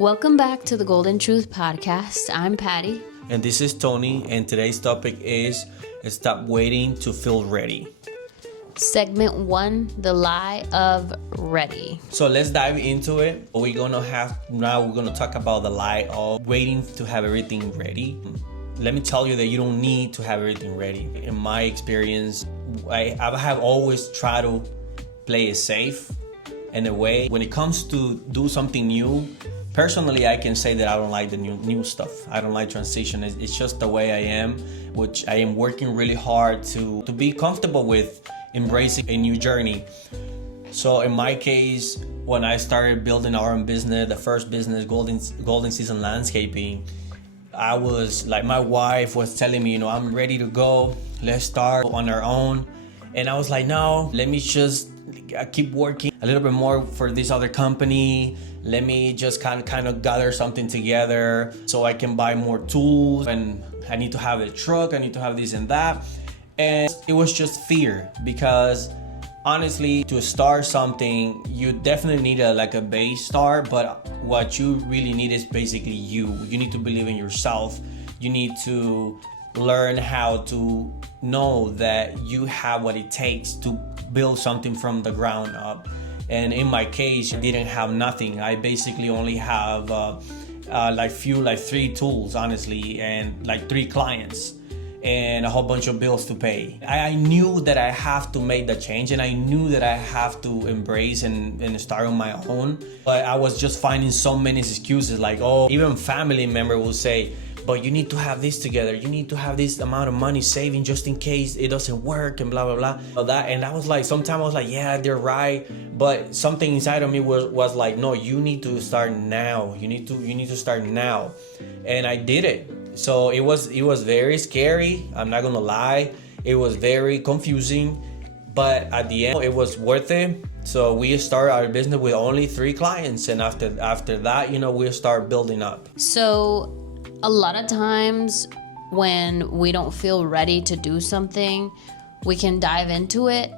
Welcome back to the Golden Truth Podcast. I'm Patti. And this is Tony, and today's topic is stop waiting to feel ready. Segment 1, the lie of ready. So let's dive into it. We're gonna talk about the lie of waiting to have everything ready. Let me tell you that you don't need to have everything ready. In my experience, I have always tried to play it safe in a way. When it comes to do something new, personally, I can say that I don't like the new stuff. I don't like transition. It's just the way I am, which I am working really hard to be comfortable with embracing a new journey. So in my case, when I started building our own business, the first business, Golden Season Landscaping, I was like, my wife was telling me, I'm ready to go. Let's start on our own. And I was like, no, let me just keep working a little bit more for this other company. Let me just kind of gather something together so I can buy more tools, and I need to have a truck, I need to have this and that. And it was just fear, because honestly, to start something, you definitely need a base start, but what you really need is basically you need to believe in yourself. You need to learn how to know that you have what it takes to build something from the ground up. And in my case, I didn't have nothing. I basically only have three tools, honestly, and 3 clients and a whole bunch of bills to pay. I knew that I have to make the change, and I knew that I have to embrace and start on my own. But I was just finding so many excuses, even family member will say, but you need to have this together. You need to have this amount of money saving just in case it doesn't work and blah, blah, blah. And I was like, sometimes I was like, yeah, they're right. But something inside of me was like, no, you need to start now. You need to start now. And I did it. So it was very scary. I'm not going to lie. It was very confusing. But at the end, it was worth it. So we started our business with only 3 clients. And after that, we start building up. So a lot of times when we don't feel ready to do something, we can dive into it,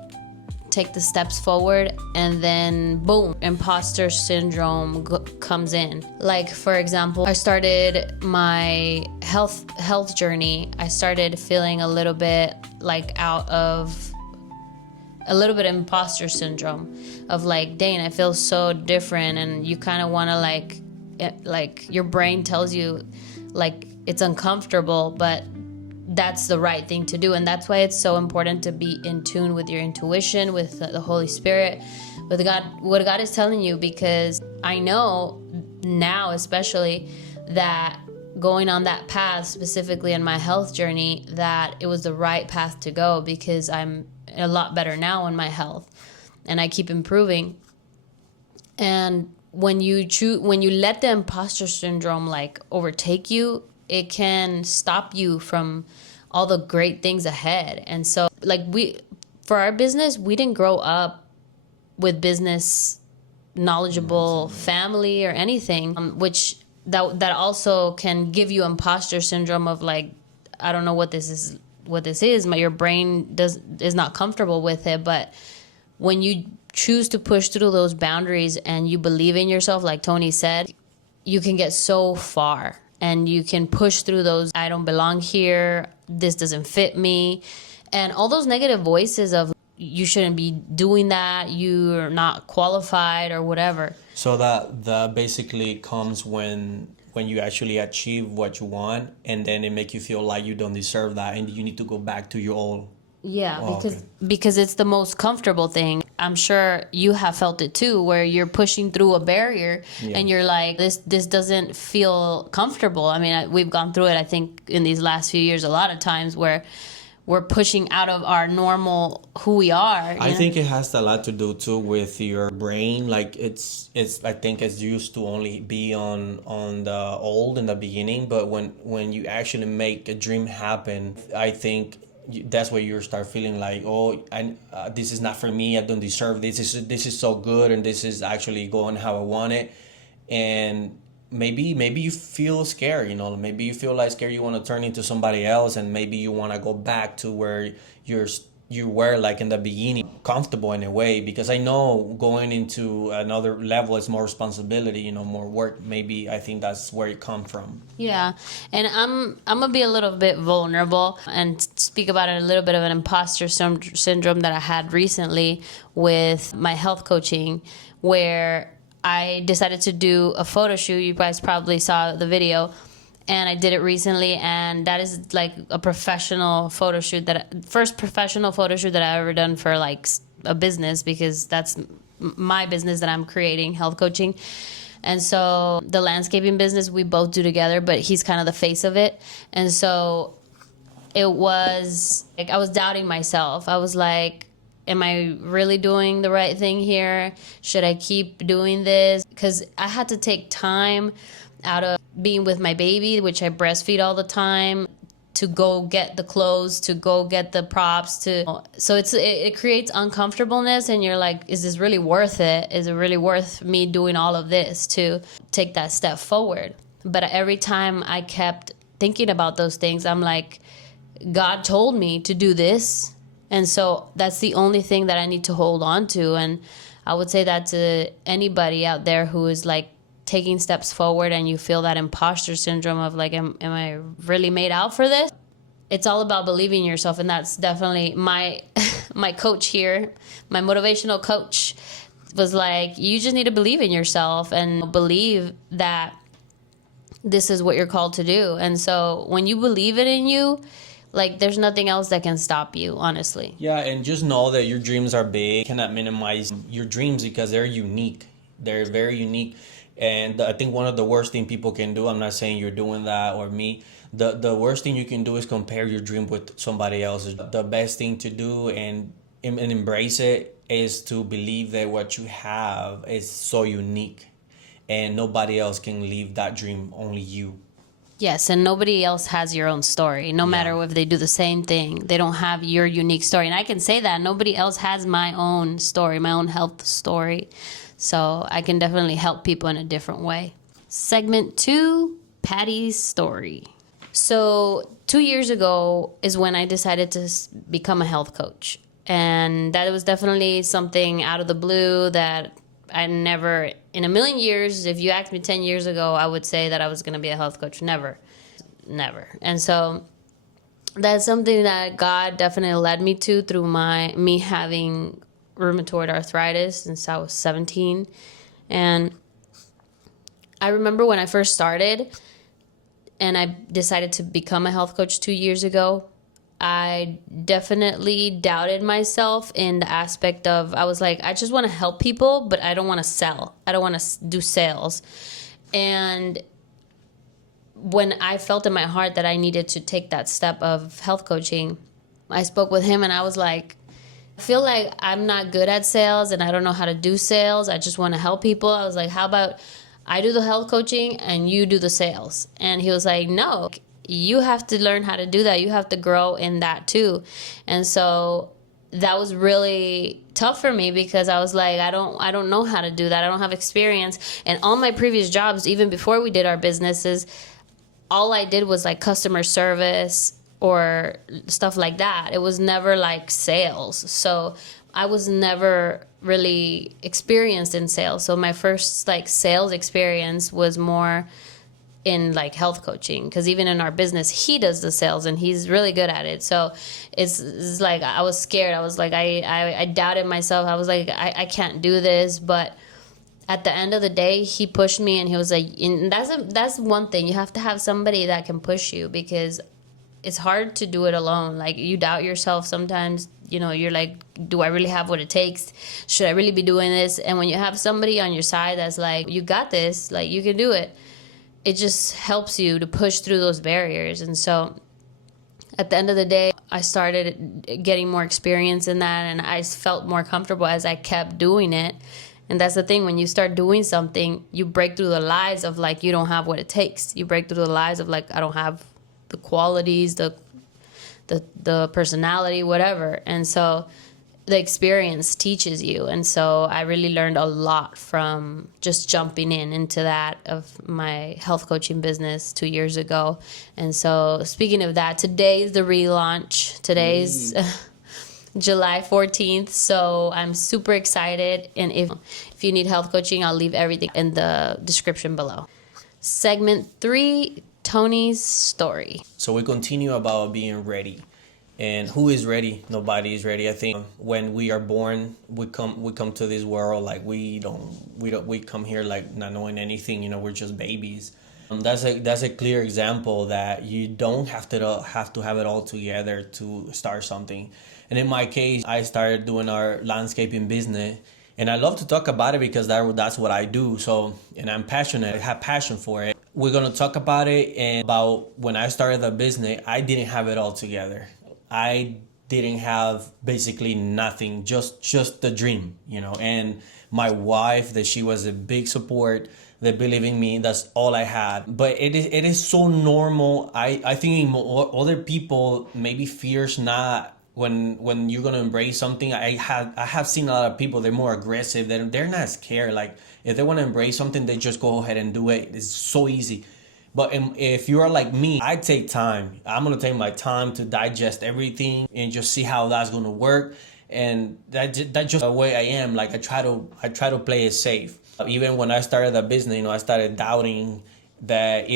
take the steps forward, and then boom, imposter syndrome comes in. Like, for example, I started my health journey. I started feeling a little bit imposter syndrome of dang, I feel so different. And you kind of want to your brain tells you it's uncomfortable, but that's the right thing to do. And that's why it's so important to be in tune with your intuition, with the Holy Spirit, with God, what God is telling you. Because I know now, especially, that going on that path, specifically in my health journey, that it was the right path to go, because I'm a lot better now in my health and I keep improving. And when you let the imposter syndrome overtake you, it can stop you from all the great things ahead. And so for our business, we didn't grow up with business knowledgeable family or anything, which that also can give you imposter syndrome of I don't know what this is. Your brain is not comfortable with it. But when you choose to push through those boundaries and you believe in yourself, like Tony said, you can get so far, and you can push through those, I don't belong here, this doesn't fit me, and all those negative voices of you shouldn't be doing that, you're not qualified or whatever. So that basically comes when you actually achieve what you want, and then it make you feel like you don't deserve that, and you need to go back to your old. Yeah, because it's the most comfortable thing. I'm sure you have felt it too, where you're pushing through a barrier, and you're like, this doesn't feel comfortable. I mean, we've gone through it, I think, in these last few years, a lot of times where we're pushing out of our normal who we are. I think it has a lot to do too with your brain. It's I think it's used to only be on the old in the beginning, but when you actually make a dream happen, I think that's where you start feeling this is not for me, I don't deserve this, this is so good, and this is actually going how I want it. And maybe you feel scared, maybe you feel scared, you want to turn into somebody else, and maybe you want to go back to where you were like in the beginning comfortable in a way, because I know going into another level is more responsibility, more work. Maybe I think that's where it come from. Yeah, and I'm gonna be a little bit vulnerable and speak about a little bit of an imposter syndrome that I had recently with my health coaching, where I decided to do a photo shoot. You guys probably saw the video, and I did it recently, and that is like a professional photo shoot, first professional photo shoot that I've ever done for like a business, because that's my business that I'm creating, health coaching. And so the landscaping business we both do together, but he's kind of the face of it. And so it was like I was doubting myself. I was like, am I really doing the right thing here? Should I keep doing this? Because I had to take time out of being with my baby, which I breastfeed all the time, to go get the clothes, to go get the props, so it creates uncomfortableness, and you're like, is this really worth it? Is it really worth me doing all of this to take that step forward? But every time I kept thinking about those things, I'm like, God told me to do this, and so that's the only thing that I need to hold on to. And I would say that to anybody out there who is like taking steps forward and you feel that imposter syndrome of like, am I really made out for this? It's all about believing in yourself. And that's definitely my coach here, my motivational coach, was like, you just need to believe in yourself and believe that this is what you're called to do. And so when you believe it in you, like, there's nothing else that can stop you, honestly. Yeah, and just know that your dreams are big. You cannot minimize your dreams because they're unique. They're very unique. And I think one of the worst thing people can do, I'm not saying you're doing that or me, the worst thing you can do is compare your dream with somebody else's. The best thing to do and embrace it is to believe that what you have is so unique and nobody else can live that dream, only you. Yes, and nobody else has your own story. No matter if they do the same thing, they don't have your unique story. And I can say that nobody else has my own story, my own health story. So I can definitely help people in a different way. Segment 2, Pati's story. So 2 years ago is when I decided to become a health coach. And that was definitely something out of the blue that I never, in a million years, if you asked me 10 years ago, I would say that I was going to be a health coach. Never. And so that's something that God definitely led me to through me having rheumatoid arthritis since I was 17. And I remember when I first started and I decided to become a health coach 2 years ago, I definitely doubted myself in the aspect of, I was like, I just want to help people, but I don't want to sell. I don't want to do sales. And when I felt in my heart that I needed to take that step of health coaching, I spoke with him and I was like, I feel like I'm not good at sales and I don't know how to do sales. I just want to help people. I was like, how about I do the health coaching and you do the sales? And he was like, no, you have to learn how to do that. You have to grow in that too. And so that was really tough for me because I was like, I don't know how to do that. I don't have experience. And all my previous jobs, even before we did our businesses, all I did was like customer service or stuff like that. It was never like sales. So I was never really experienced in sales. So my first like sales experience was more in like health coaching, because even in our business he does the sales and he's really good at it. So it's like I was scared. I was like, I doubted myself. I was like, I can't do this. But at the end of the day, he pushed me and he was like, and that's one thing, you have to have somebody that can push you, because it's hard to do it alone. Like, you doubt yourself sometimes. You know, you're like, do I really have what it takes? Should I really be doing this? And when you have somebody on your side that's like, you got this, like, you can do it, it just helps you to push through those barriers. And so at the end of the day, I started getting more experience in that, and I felt more comfortable as I kept doing it. And that's the thing, when you start doing something, you break through the lies of like, you don't have what it takes. You break through the lies of like, I don't have the qualities, the personality, whatever. And so the experience teaches you. And so I really learned a lot from just jumping into that of my health coaching business 2 years ago. And so speaking of that, today's the relaunch. July 14th. So I'm super excited. And if you need health coaching, I'll leave everything in the description below. Segment 3, Tony's story. So we continue about being ready. And who is ready? Nobody is ready. I think when we are born, we come to this world like we come here like not knowing anything. We're just babies. That's a clear example that you don't have to have it all together to start something. And in my case, I started doing our landscaping business, and I love to talk about it because that's what I do. So, and I'm passionate. I have passion for it. We're gonna talk about it and about when I started the business. I didn't have it all together. I didn't have basically nothing, just the dream, and my wife, that she was a big support, that believe in me. That's all I had. But it is so normal. I think other people maybe fears not when you're gonna embrace something. I have seen a lot of people, they're more aggressive, they're not scared. Like if they want to embrace something, they just go ahead and do it. It's so easy. But if you are like me, I take time. I'm gonna take my time to digest everything and just see how that's gonna work. And that's just the way I am. Like I try to play it safe. Even when I started the business, I started doubting that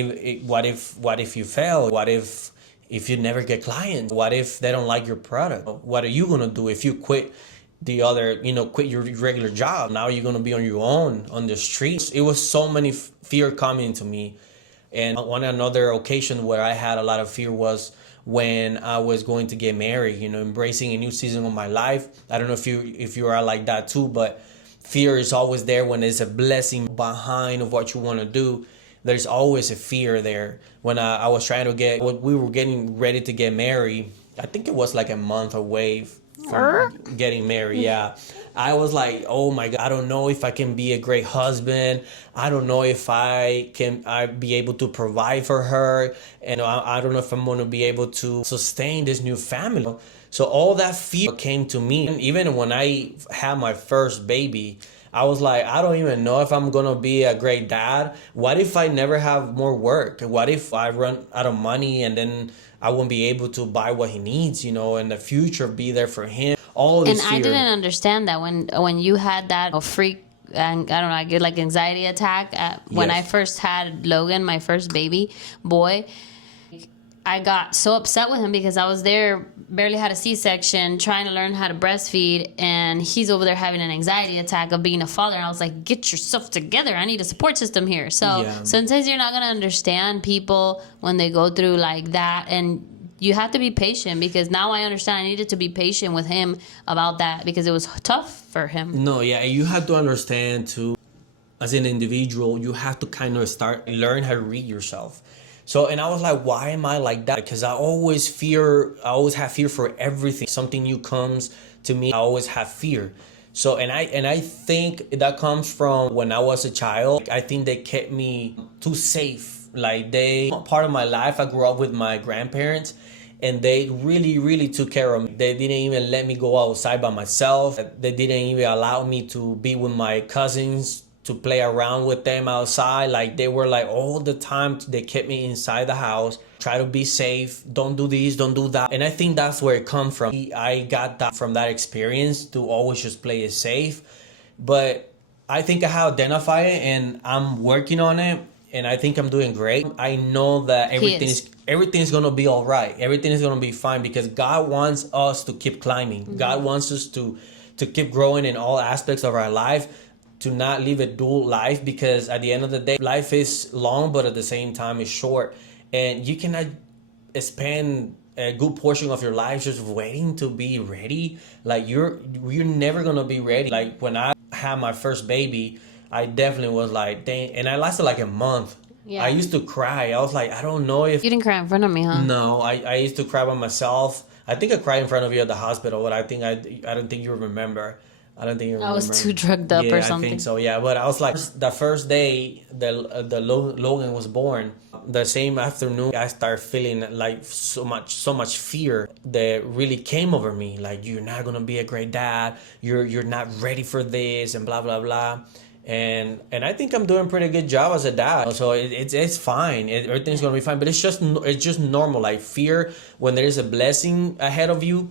what if you fail? What if you never get clients? What if they don't like your product? What are you gonna do if you quit quit your regular job? Now you're gonna be on your own on the streets. It was so many fear coming to me. And one another occasion where I had a lot of fear was when I was going to get married, embracing a new season of my life. I don't know if you are like that too, but fear is always there when there's a blessing behind of what you want to do. There's always a fear there. When I was we were getting ready to get married, I think it was like a month away from getting married. Yeah. I was like, oh my God, I don't know if I can be a great husband. I don't know if I be able to provide for her. And I don't know if I'm going to be able to sustain this new family. So all that fear came to me. And even when I had my first baby, I was like, I don't even know if I'm going to be a great dad. What if I never have more work? What if I run out of money and then I won't be able to buy what he needs, in the future, be there for him? All this And fear. I didn't understand that when you had that freak, and I don't know, I get like anxiety attack when I first had Logan, my first baby boy. I got so upset with him because I was there, barely had a C-section, trying to learn how to breastfeed, and he's over there having an anxiety attack of being a father. And I was like, get yourself together. I need a support system here. So sometimes you're not going to understand people when they go through like that, and you have to be patient, because now I understand I needed to be patient with him about that because it was tough for him. No, yeah, you have to understand too, as an individual, you have to kind of learn how to read yourself. So, and I was like, why am I like that? Because I always have fear for everything. Something new comes to me, I always have fear. So, and I think that comes from when I was a child. I think they kept me too safe. Like part of my life, I grew up with my grandparents, and they really, really took care of me. They didn't even let me go outside by myself. They didn't even allow me to be with my cousins, to play around with them outside. Like they were like all the time, they kept me inside the house, try to be safe, don't do this, don't do that. And I think that's where it comes from. I got that from that experience, to always just play it safe. But I think I have identified it, and I'm working on it, and I think I'm doing great. I know that everything's gonna be all right. Everything is gonna be fine, because God wants us to keep climbing. Mm-hmm. God wants us to keep growing in all aspects of our life, to not live a dual life, because at the end of the day, life is long, but at the same time it's short, and you cannot spend a good portion of your life just waiting to be ready. Like you're never gonna be ready. Like when I had my first baby, I definitely was like, dang, and I lasted like a month. Yeah. I used to cry. I was like, I don't know if... You didn't cry in front of me, huh? No, I used to cry by myself. I think I cried in front of you at the hospital, but I don't think you remember. I don't think you remember. I was too drugged up or something. I think so, yeah. But I was like, the first day the Logan was born, the same afternoon, I started feeling like so much fear that really came over me. Like, you're not going to be a great dad. You're not ready for this, and blah, blah, blah. And I think I'm doing a pretty good job as a dad. So it's fine. Everything's going to be fine. But it's just normal. Like fear, when there is a blessing ahead of you,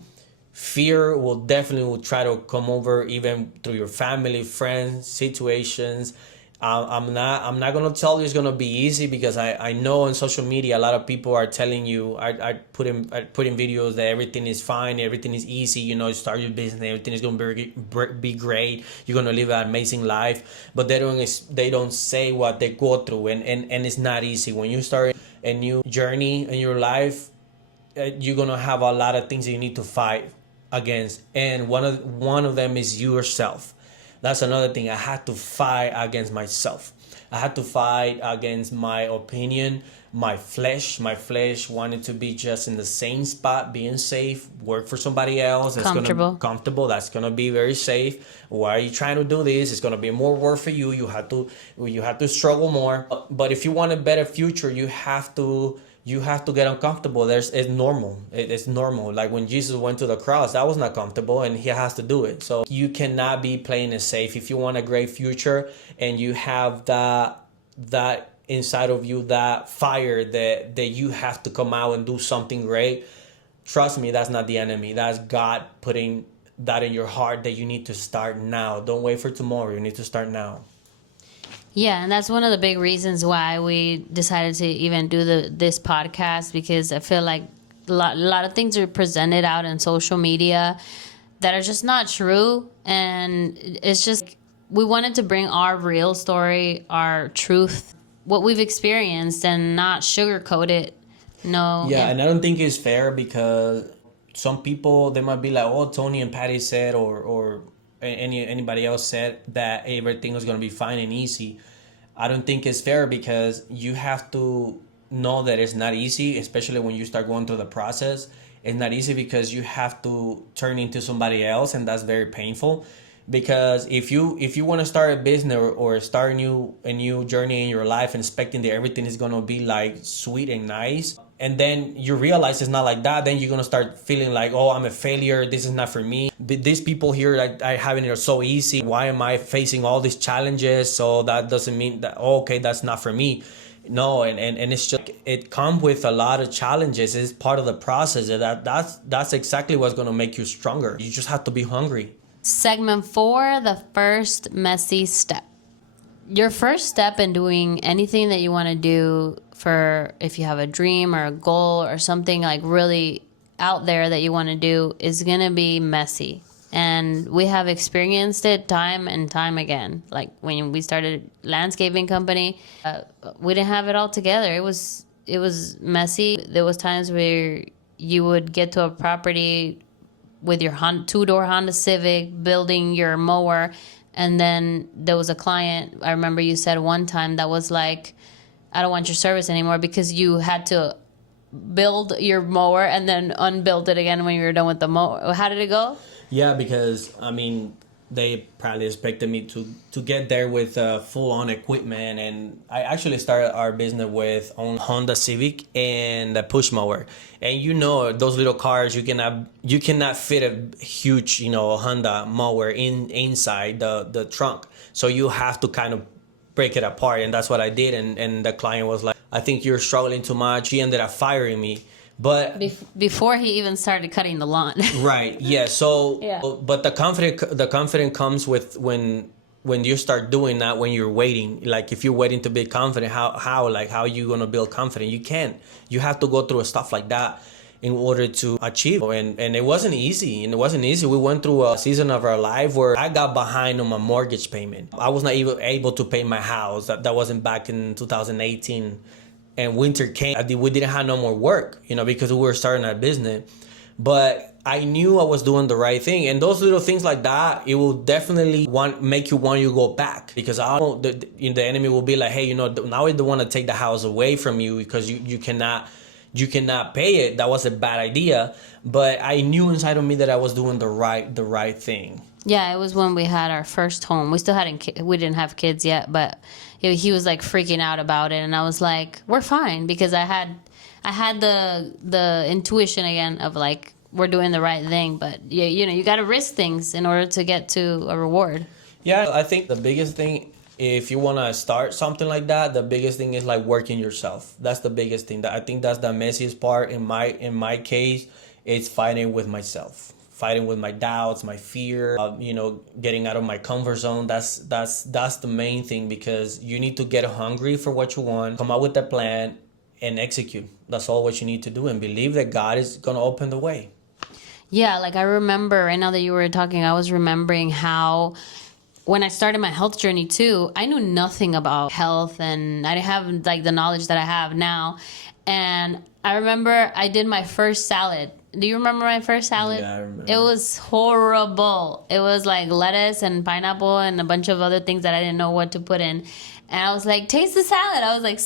Fear will definitely try to come over, even through your family, friends, situations. I'm not gonna tell you it's gonna be easy, because I know on social media a lot of people are telling you, I put in videos that everything is fine, everything is easy, start your business, everything is gonna be great, you're gonna live an amazing life, but they don't say what they go through, and it's not easy. When you start a new journey in your life, you're gonna have a lot of things that you need to fight against, and one of them is yourself. That's another thing. I had to fight against myself. I had to fight against my opinion, my flesh. My flesh wanted to be just in the same spot, being safe, work for somebody else. That's comfortable. That's gonna be very safe. Why are you trying to do this? It's gonna be more work for you. You have to struggle more. But if you want a better future, you have to get uncomfortable. It's normal. It's normal. Like when Jesus went to the cross, that was not comfortable, and he has to do it. So you cannot be playing it safe. If you want a great future and you have that inside of you, that fire that you have to come out and do something great, trust me, that's not the enemy. That's God putting that in your heart, that you need to start now. Don't wait for tomorrow. You need to start now. Yeah, and that's one of the big reasons why we decided to even do this podcast, because I feel like a lot of things are presented out in social media that are just not true, and it's just we wanted to bring our real story, our truth, what we've experienced, and not sugarcoat it. No. Yeah, and I don't think it's fair, because some people, they might be like, oh, Tony and Patty said, or anybody else said that everything was going to be fine and easy. I don't think it's fair, because you have to know that it's not easy, especially when you start going through the process. It's not easy because you have to turn into somebody else, and that's very painful. Because if you want to start a business, or start a new journey in your life, and expecting that everything is going to be like sweet and nice, and then you realize it's not like that, then you're going to start feeling like, oh, I'm a failure, this is not for me. These people here that I having it are so easy, why am I facing all these challenges? So that doesn't mean that, oh, okay, that's not for me. No, and it's just, it comes with a lot of challenges. It's part of the process. That's exactly what's going to make you stronger. You just have to be hungry. Segment 4, the first messy step. Your first step in doing anything that you want to do, for if you have a dream or a goal or something like really out there that you want to do, is going to be messy. And we have experienced it time and time again. Like when we started landscaping company, we didn't have it all together. It was messy. There was times where you would get to a property with your two-door Honda Civic, building your mower, and then there was a client, I remember you said one time, that was like, I don't want your service anymore, because you had to build your mower and then unbuild it again when you were done with the mower. How did it go? Yeah, because they probably expected me to get there with full-on equipment, and I actually started our business with on Honda Civic and a push mower. And those little cars, you cannot fit a huge Honda mower inside the trunk, so you have to kind of break it apart, and that's what I did. And the client was like, I think you're struggling too much. He ended up firing me. But before he even started cutting the lawn. Right. Yeah. So, yeah. But the confidence comes with when you start doing that, when you're waiting. Like if you're waiting to be confident, how are you gonna build confidence? You can't. You have to go through stuff like that in order to achieve. And it wasn't easy. We went through a season of our life where I got behind on my mortgage payment. I was not even able to pay my house. That wasn't back in 2018. And winter came. We didn't have no more work, because we were starting our business. But I knew I was doing the right thing. And those little things like that, it will definitely make you want to go back. Because the enemy will be like, hey, now they want to take the house away from you because you cannot pay it. That was a bad idea. But I knew inside of me that I was doing the right thing. Yeah, it was when we had our first home. We didn't have kids yet, but he was like freaking out about it, and I was like, we're fine, because I had the intuition again of like, we're doing the right thing. But you got to risk things in order to get to a reward. Yeah, I think the biggest thing, if you want to start something like that, the biggest thing is like working yourself. That's the biggest thing. I think that's the messiest part in my case. It's fighting with myself. fighting with my doubts, my fear, getting out of my comfort zone. That's the main thing, because you need to get hungry for what you want, come up with a plan, and execute. That's all what you need to do, and believe that God is gonna open the way. Yeah, like I remember right now that you were talking, I was remembering how when I started my health journey too, I knew nothing about health, and I didn't have like the knowledge that I have now. And I remember I did my first salad. Do you remember my first salad? Yeah, I remember. It was horrible. It was like lettuce and pineapple and a bunch of other things that I didn't know what to put in. And I was like, taste the salad. I was like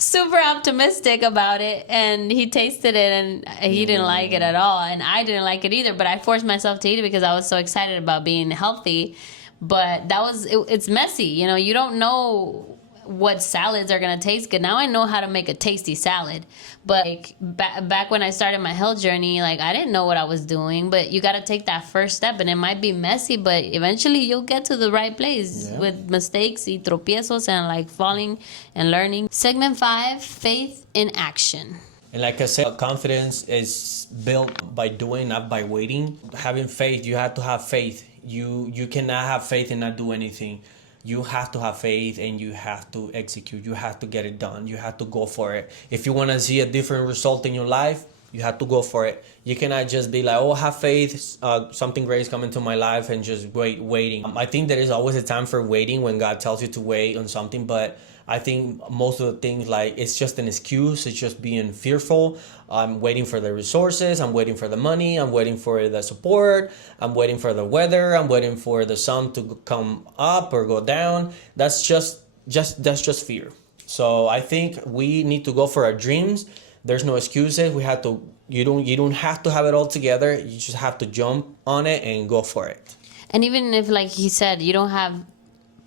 super optimistic about it, and he tasted it and he didn't like it at all, and I didn't like it either, but I forced myself to eat it because I was so excited about being healthy. But it's messy, you don't know what salads are gonna taste good. Now I know how to make a tasty salad, but like back when I started my health journey, like I didn't know what I was doing. But you got to take that first step, and it might be messy, but eventually you'll get to the right place with mistakes y tropiezos and like falling and learning. Segment 5, faith in action. And like I said, confidence is built by doing, not by waiting. Having faith, you have to have faith. You cannot have faith and not do anything. You have to have faith, and you have to execute. You have to get it done. You have to go for it. If you want to see a different result in your life, you have to go for it. You cannot just be like, oh, have faith, something great is coming to my life, and just waiting. I think there is always a time for waiting when God tells you to wait on something, but I think most of the things, like, it's just an excuse. It's just being fearful. I'm waiting for the resources. I'm waiting for the money. I'm waiting for the support. I'm waiting for the weather. I'm waiting for the sun to come up or go down. That's just fear. So I think we need to go for our dreams. There's no excuses. You don't have to have it all together. You just have to jump on it and go for it. And even if, like he said, you don't have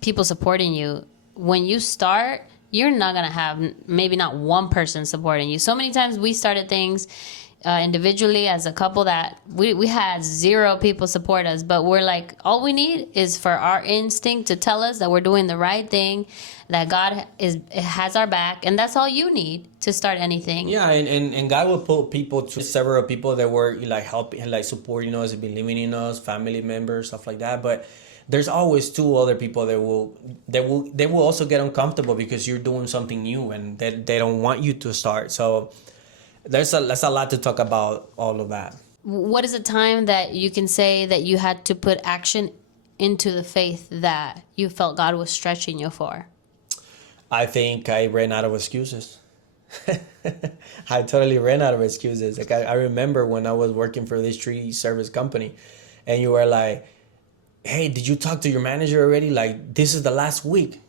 people supporting you, when you start, you're not going to have maybe not one person supporting you. So many times we started things individually as a couple that we had 0 people support us, but we're like, all we need is for our instinct to tell us that we're doing the right thing, that God has our back, and that's all you need to start anything. Yeah, and God will put several people that were like helping, like supporting us, believing in us, family members, stuff like that. But there's always 2 other people that will also get uncomfortable because you're doing something new, and they don't want you to start. So there's a lot to talk about all of that. What is a time that you can say that you had to put action into the faith that you felt God was stretching you for? I think I ran out of excuses. I totally ran out of excuses. Like I remember when I was working for this tree service company, and you were like, hey, did you talk to your manager already? Like, this is the last week.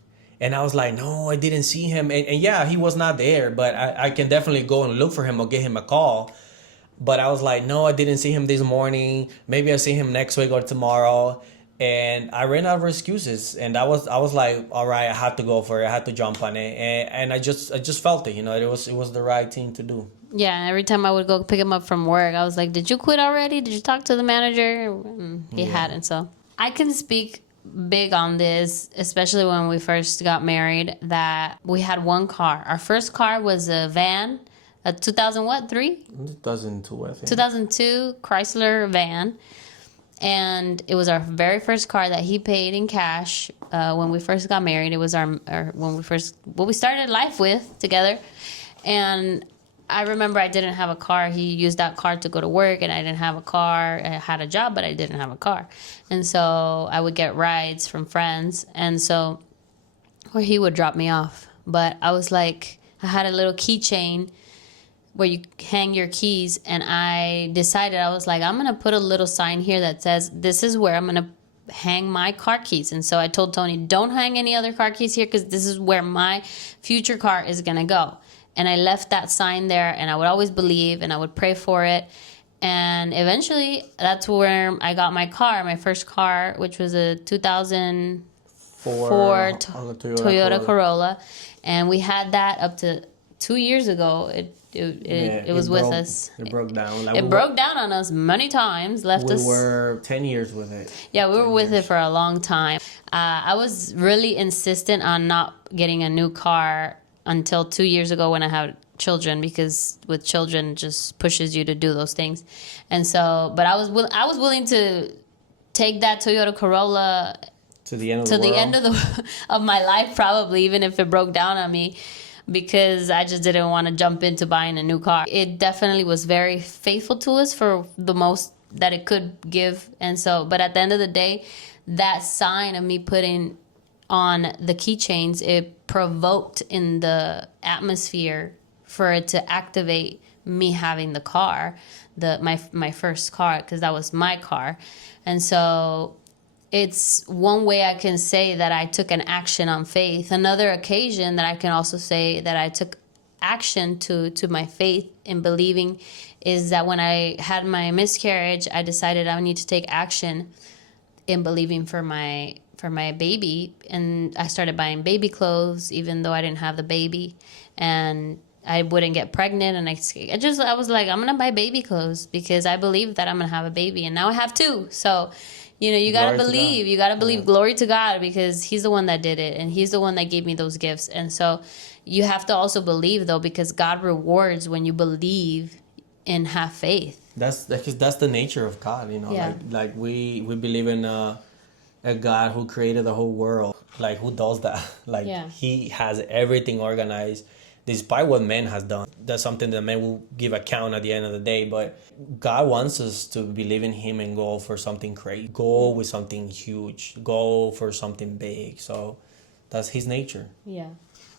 And I was like, no, I didn't see him. And yeah, he was not there, but I can definitely go and look for him or get him a call. But I was like, no, I didn't see him this morning. Maybe I'll see him next week or tomorrow. And I ran out of excuses. And I was like, all right, I have to go for it. I had to jump on it. And I just felt it, it was the right thing to do. Yeah, every time I would go pick him up from work, I was like, did you quit already? Did you talk to the manager? He hadn't, so. I can speak big on this, especially when we first got married, that we had one car. Our first car was a van, a 2003? 2002, I think. 2002 Chrysler van. And it was our very first car that he paid in cash when we first got married. It was what we started life with together. And I remember I didn't have a car. He used that car to go to work, and I didn't have a car. I had a job, but I didn't have a car. And so I would get rides from friends, or he would drop me off. But I was like, I had a little keychain where you hang your keys, and I decided, I was like, I'm going to put a little sign here that says, this is where I'm going to hang my car keys. And so I told Tony, don't hang any other car keys here, because this is where my future car is going to go. And I left that sign there, and I would always believe, and I would pray for it. And eventually, that's where I got my car, my first car, which was a 2004 Toyota Corolla. And we had that up to 2 years ago. It was with us. It broke down. It broke down on us many times, left us. We were 10 years with it. Yeah, we were with it for a long time. I was really insistent on not getting a new car until 2 years ago when I had children, because with children it just pushes you to do those things. And so, but I was willing to take that Toyota Corolla to the end of to the the world. end of of my life, probably, even if it broke down on me, because I just didn't want to jump into buying a new car. It definitely was very faithful to us for the most that it could give. And so, but at the end of the day, that sign of me putting on the keychains, it provoked in the atmosphere for it to activate me having the car, my first car, because that was my car. And so it's one way I can say that I took an action on faith. Another occasion that I can also say that I took action to my faith in believing is that when I had my miscarriage, I decided I need to take action in believing for my baby, and I started buying baby clothes even though I didn't have the baby, and I wouldn't get pregnant, and I was like, I'm gonna buy baby clothes because I believe that I'm gonna have a baby, and now I have two. So, you gotta believe. You gotta believe. Glory to God, because He's the one that did it, and He's the one that gave me those gifts. And so, you have to also believe, though, because God rewards when you believe and have faith. That's the nature of God, Yeah. Like we believe in a God who created the whole world. Like, who does that? Like, Yeah. He has everything organized, despite what man has done. That's something that man will give account at the end of the day. But God wants us to believe in Him and go for something great. Go with something huge. Go for something big. So that's His nature. Yeah.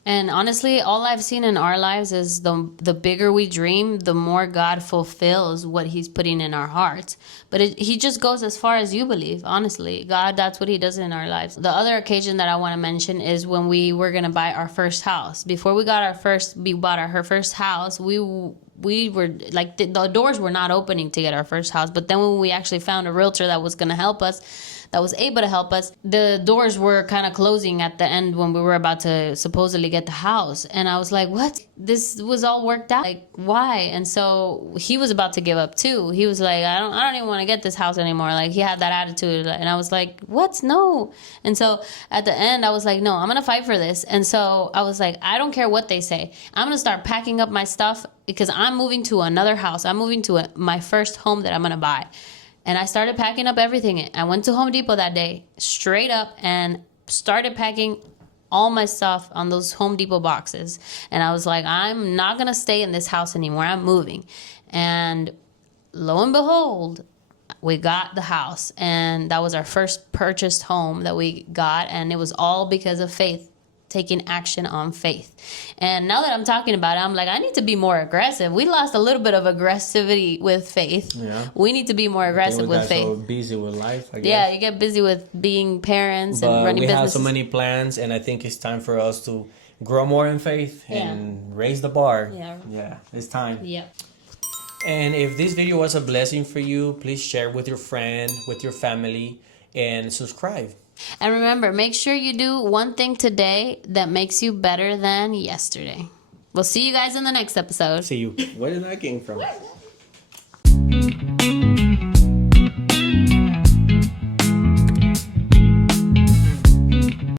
And honestly, all I've seen in our lives is the bigger we dream, the more God fulfills what He's putting in our hearts. But He just goes as far as you believe, honestly. God, that's what He does in our lives. The other occasion that I want to mention is when we were going to buy our first house. Before we bought our first house, we were like, the doors were not opening to get our first house. But then when we actually found a realtor that was going to help us, that was able to help us, the doors were kind of closing at the end when we were about to supposedly get the house. And I was like, what? This was all worked out. Like, why? And so he was about to give up too. He was like, I don't even want to get this house anymore. Like, he had that attitude. And I was like, what? No. And so at the end, I was like, no, I'm going to fight for this. And so I was like, I don't care what they say. I'm going to start packing up my stuff because I'm moving to another house. I'm moving to my first home that I'm going to buy. And I started packing up everything. I went to Home Depot that day, straight up, and started packing all my stuff on those Home Depot boxes. And I was like, I'm not going to stay in this house anymore. I'm moving. And lo and behold, we got the house. And that was our first purchased home that we got. And it was all because of faith. Taking action on faith. And now that I'm talking about it, I'm like, I need to be more aggressive. We lost a little bit of aggressivity with faith. Yeah. We need to be more aggressive with faith. So busy with life, I guess. Yeah, you get busy with being parents and running we businesses. have so many plans, and I think it's time for us to grow more in faith and raise the bar. Yeah, it's time. Yep. And if this video was a blessing for you, please share with your friend, with your family, and subscribe. And remember, make sure you do one thing today that makes you better than yesterday. We'll see you guys in the next episode. See you. Where did that came from?